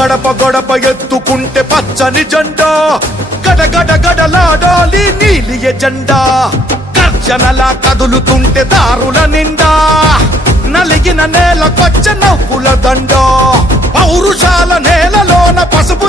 గడప గడప ఎత్తుకుంటే పచ్చని జెండా. గడగడ గడలాడాలి నీలి ఎజెండా. గర్జనలా కదులుతుంటే దారుల నిండా. నలిగిన నేల కొచ్చ నవ్వుల దండ. పౌరుషాల నేలలోన పసుపు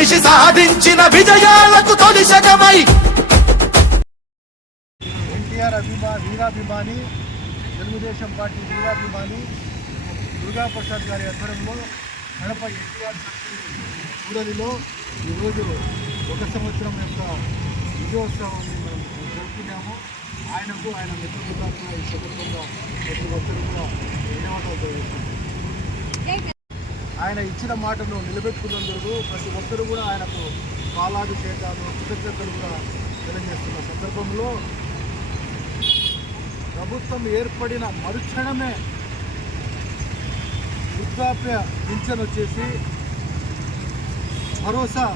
మనిషి సాధించిన విజయాలకు తొలి శకమై ఎన్టీఆర్ అభిమా వీరాభిమాని తెలుగుదేశం పార్టీ వీరాభిమాని దుర్గా ప్రసాద్ గారి ఆధ్వర్యంలో కడప ఎన్టీఆర్ కూడలిలో ఈరోజు ఒక సంవత్సరం యొక్క విజయోత్సవాన్ని మనం జరుపుకున్నాము. ఆయనకు ఆయన మిత్రులకు కూడా ఈ సందర్భంగా ప్రతి ఒక్కరు కూడా ధన్యవాదాలు ఆయన ఇచ్చిన మాటను నిలబెట్టుకున్నందుకు ప్రతి ఒక్కరు కూడా ఆయనకు పాలాభిషేకాలు కృతజ్ఞతలు కూడా తెలియజేస్తున్న సందర్భంలో ప్రభుత్వం ఏర్పడిన మరుక్షణమే వృద్ధాప్య పింఛన్ వచ్చేసి భరోసా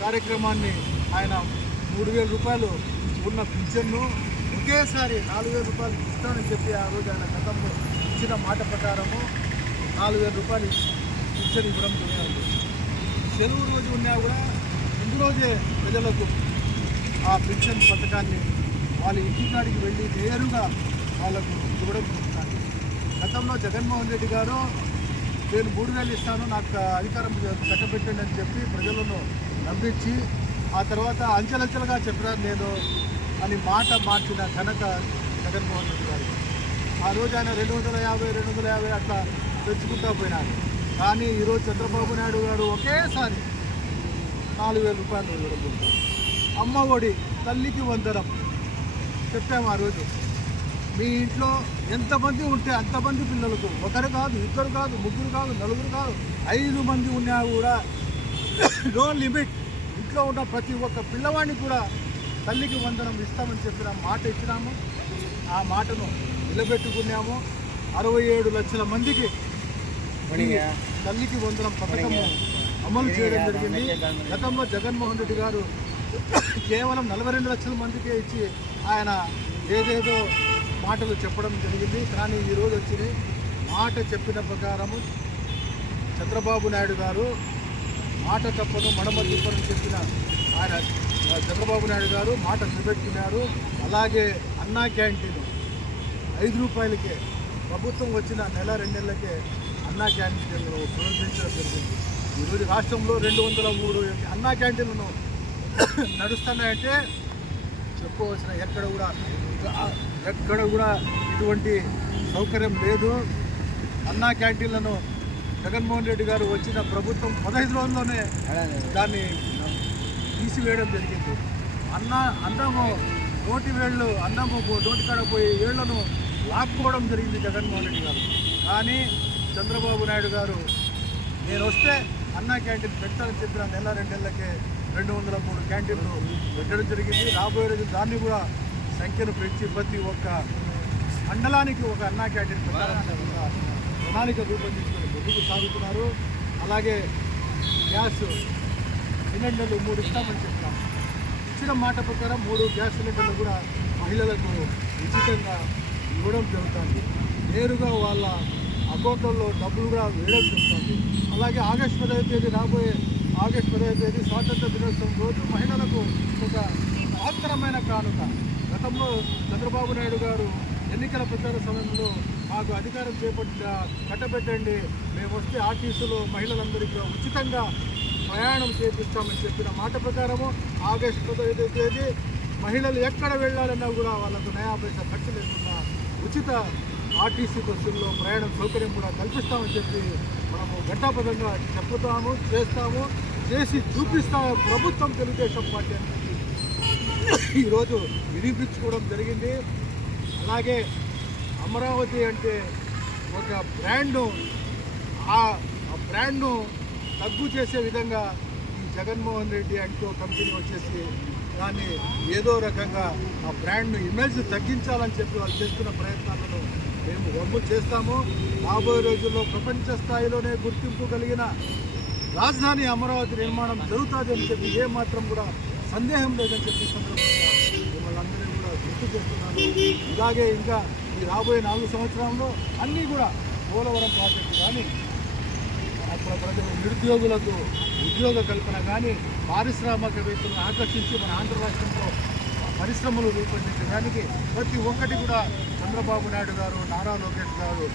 కార్యక్రమాన్ని ఆయన మూడు వేల రూపాయలు ఉన్న పింఛన్ను ఒకేసారి నాలుగు వేల రూపాయలు ఇస్తానని చెప్పి ఆ రోజు ఆయన గతంలో ఇచ్చిన మాట ప్రకారము నాలుగు వేల రూపాయలు పింఛన్ ఇవ్వడం జరిగింది. సెలవు రోజు ఉన్నా కూడా ముందు రోజే ప్రజలకు ఆ పెన్షన్ పథకాన్ని వాళ్ళ ఇంటికాడికి వెళ్ళి నేరుగా వాళ్ళకు ఇవ్వడం జరుగుతుంది. గతంలో జగన్మోహన్ రెడ్డి గారు నేను మూడు వేలు ఇస్తాను నాకు అధికారం కట్టబెట్టండి అని చెప్పి ప్రజలను నమ్మించి ఆ తర్వాత అంచెలంచెలుగా చెప్పినాను నేను అని మాట మార్చిన ఘనత జగన్మోహన్ రెడ్డి గారు. ఆ రోజు ఆయన రెండు వందల యాభై రెండు వందల యాభై అట్లా తెచ్చుకుంటా పోయినాడు కానీ ఈరోజు చంద్రబాబు నాయుడు గారు ఒకేసారి నాలుగు వేల రూపాయలు అమ్మ ఒడి తల్లికి వందనం చెప్పాము ఆ రోజు. మీ ఇంట్లో ఎంతమంది ఉంటే అంతమంది పిల్లలకు ఒకరు కాదు ఇద్దరు కాదు ముగ్గురు కాదు నలుగురు కాదు ఐదు మంది ఉన్నా కూడా నో లిమిట్. ఇంట్లో ఉన్న ప్రతి ఒక్క పిల్లవాడిని కూడా తల్లికి వందనం ఇస్తామని చెప్పిన మాట ఇచ్చినాము. ఆ మాటను నిలబెట్టుకున్నాము. అరవై ఏడు లక్షల మందికి తల్లికి వందనం పథకము అమలు చేయడం జరిగింది. గతంలో జగన్మోహన్ రెడ్డి గారు కేవలం నలభై రెండు లక్షల మందికే ఇచ్చి ఆయన ఏదేదో మాటలు చెప్పడం జరిగింది. కానీ ఈరోజు వచ్చి మాట చెప్పిన ప్రకారము చంద్రబాబు నాయుడు గారు మాట తప్పను మడమ తిప్పని చెప్పిన ఆయన చంద్రబాబు నాయుడు గారు మాట నిలబెట్టుకున్నారు. అలాగే అన్నా క్యాంటీన్ ఐదు రూపాయలకే ప్రభుత్వం వచ్చిన నెల రెండు నెలలకే అన్నా క్యాంటీన్లు పునరుద్ధరించడం జరిగింది. ఈరోజు రాష్ట్రంలో రెండు వందల మూడు అన్నా క్యాంటీన్లను నడుస్తున్నాయంటే చెప్పుకోవాల్సిన ఎక్కడ కూడా ఎక్కడ కూడా ఇటువంటి సౌకర్యం లేదు. అన్నా క్యాంటీన్లను జగన్మోహన్ రెడ్డి గారు వచ్చిన ప్రభుత్వం పదహైదు రోజుల్లోనే దాన్ని తీసివేయడం జరిగింది. అన్న అన్నము నోటి వేళ్ళు అన్నము నోటి కాడ పోయి వేళ్ళను లాక్కోవడం జరిగింది జగన్మోహన్ రెడ్డి గారు. కానీ చంద్రబాబు నాయుడు గారు నేను వస్తే అన్నా క్యాంటీన్ పెట్టాలని చెప్పిన నెల రెండేళ్ళకే రెండు వందల మూడు క్యాంటీన్లు పెట్టడం జరిగింది. రాబోయే రోజు దాన్ని కూడా సంఖ్యను పెంచి ప్రతి ఒక్క మండలానికి ఒక అన్నా క్యాంటీన్ పెట్టాలనే ఒక ప్రణాళిక రూపొందించుకొని ముందుకు సాగుతున్నారు. అలాగే గ్యాస్ సిలిండర్లు మూడు ఇస్తామని చెప్పినాం ఇచ్చిన మాట ప్రకారం మూడు గ్యాస్ సిలిండర్లు కూడా మహిళలకు ఉచితంగా ఇవ్వడం జరుగుతుంది. నేరుగా వాళ్ళ అకౌంట్లలో డబ్బులు కూడా వేయడం జరుగుతుంది. అలాగే ఆగస్టు పదహైదు తేదీ రాబోయే ఆగస్టు పదహైదు తేదీ స్వాతంత్ర దినోత్సవం రోజు మహిళలకు ఒక మహత్తరమైన కానుక. గతంలో చంద్రబాబు నాయుడు గారు ఎన్నికల ప్రచార సమయంలో మాకు అధికారం చేపట్ట కట్టబెట్టండి. మేము వస్తే ఆర్టీసీలో మహిళలందరికీ ఉచితంగా ప్రయాణం చేపిస్తామని చెప్పిన మాట ప్రకారము ఆగస్టు పదహైదు తేదీ మహిళలు ఎక్కడ వెళ్ళాలన్నా కూడా వాళ్ళకు నయా పైసా ఖర్చు లేకుండా ఉచిత ఆర్టీసీ బస్సుల్లో ప్రయాణం సౌకర్యం కూడా కల్పిస్తామని చెప్పి మనము ఘంటాపదంగా చెప్పుతాము చేస్తాము చేసి చూపిస్తాము. ప్రభుత్వం తెలుగుదేశం పార్టీ అనేది ఈరోజు వినిపించుకోవడం జరిగింది. అలాగే అమరావతి అంటే ఒక బ్రాండ్ను ఆ ఆ బ్రాండ్ను తగ్గు చేసే విధంగా ఈ జగన్మోహన్ రెడ్డి అంటూ కంపెనీ వచ్చేసి దాన్ని ఏదో రకంగా ఆ బ్రాండ్ను ఇమేజ్ తగ్గించాలని చెప్పి వాళ్ళు చేస్తున్న ప్రయత్నాలను మేము వమ్ము చేస్తాము. రాబోయే రోజుల్లో ప్రపంచ స్థాయిలోనే గుర్తింపు కలిగిన రాజధాని అమరావతి నిర్మాణం జరుగుతుంది అని చెప్పి ఏ మాత్రం కూడా సందేహం లేదని చెప్పి సందర్భంగా మిమ్మల్ని అందరినీ కూడా గుర్తు చేస్తున్నాను. ఇలాగే ఇంకా ఈ రాబోయే నాలుగు సంవత్సరాల్లో అన్నీ కూడా పోలవరం ప్రాజెక్టు కానీ అక్కడ ప్రజలు నిరుద్యోగులకు ఉద్యోగ కల్పన కానీ పారిశ్రామికవేత్తలను ఆకర్షించి మన ఆంధ్ర రాష్ట్రంలో పరిశ్రమలు రూపొందించడానికి ప్రతి ఒక్కటి కూడా చంద్రబాబు నాయుడు గారు నారా లోకేష్ గారు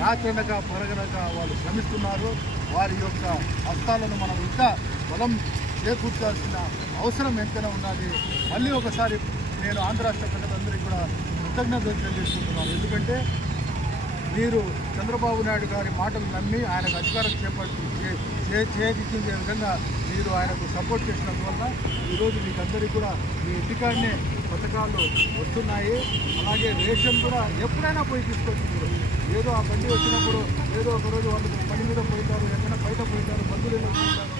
రాత్రనక పరగనక వాళ్ళు శ్రమిస్తున్నారు. వారి యొక్క హస్తాలను మనం ఇంకా బలం చేకూర్చాల్సిన అవసరం ఎంతైనా ఉన్నది. మళ్ళీ ఒకసారి నేను ఆంధ్ర రాష్ట్ర ప్రజలందరికీ కూడా కృతజ్ఞతలు తెలియజేసుకుంటున్నాను. ఎందుకంటే మీరు చంద్రబాబు నాయుడు గారి మాటలు నమ్మి ఆయనకు అధికారం చేపట్టి చే- విధంగా మీరు ఆయనకు సపోర్ట్ చేసినందువల్ల ఈరోజు మీకు అందరికీ కూడా మీ ఇంటికాడనే పథకాలు వస్తున్నాయి. అలాగే రేషన్ కూడా ఎప్పుడైనా పోయి తీసుకోవచ్చు ఏదో ఆ బండి వచ్చినప్పుడు ఏదో ఒక రోజు వాళ్ళు పని మీద పోయినారు ఎక్కడైనా బయట పోయినారు బంధువులు పోయితారు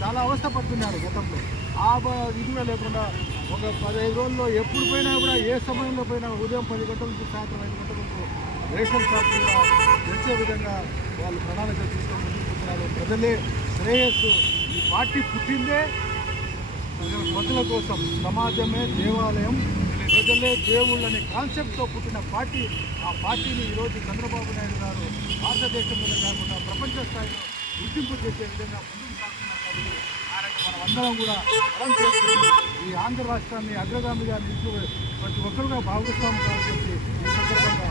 చాలా అవస్థ పడుతున్నారు గతంలో. ఆ బ- లేకుండా ఒక పదహైదు రోజుల్లో ఎప్పుడు పోయినా కూడా ఏ సమయంలో పోయినా ఉదయం పది గంటల నుంచి సాయంత్రం ఐదు గంటలకు రేషన్ కార్డు కూడా తెచ్చే విధంగా వాళ్ళు ప్రణాళిక తీసుకొని ప్రజలే శ్రేయస్సు. ఈ పార్టీ పుట్టిందే ప్రజల కోసం. సమాజమే దేవాలయం. ప్రజలే దేవుళ్ళు అనే కాన్సెప్ట్తో పుట్టిన పార్టీ. ఆ పార్టీని ఈరోజు చంద్రబాబు నాయుడు గారు భారతదేశంలోనే కాకుండా ప్రపంచ స్థాయిలో గుర్తింపు చేసే విధంగా ముందుకు సాగుతున్నారు కాబట్టి ఆయనకు మనం అందరం కూడా బలం చేస్తుంది. ఈ ఆంధ్ర రాష్ట్రాన్ని అగ్రగామిగా నిలిచి ప్రతి ఒక్కరుగా భాగస్వామి కావాలని చెప్పి ఈ సందర్భంగా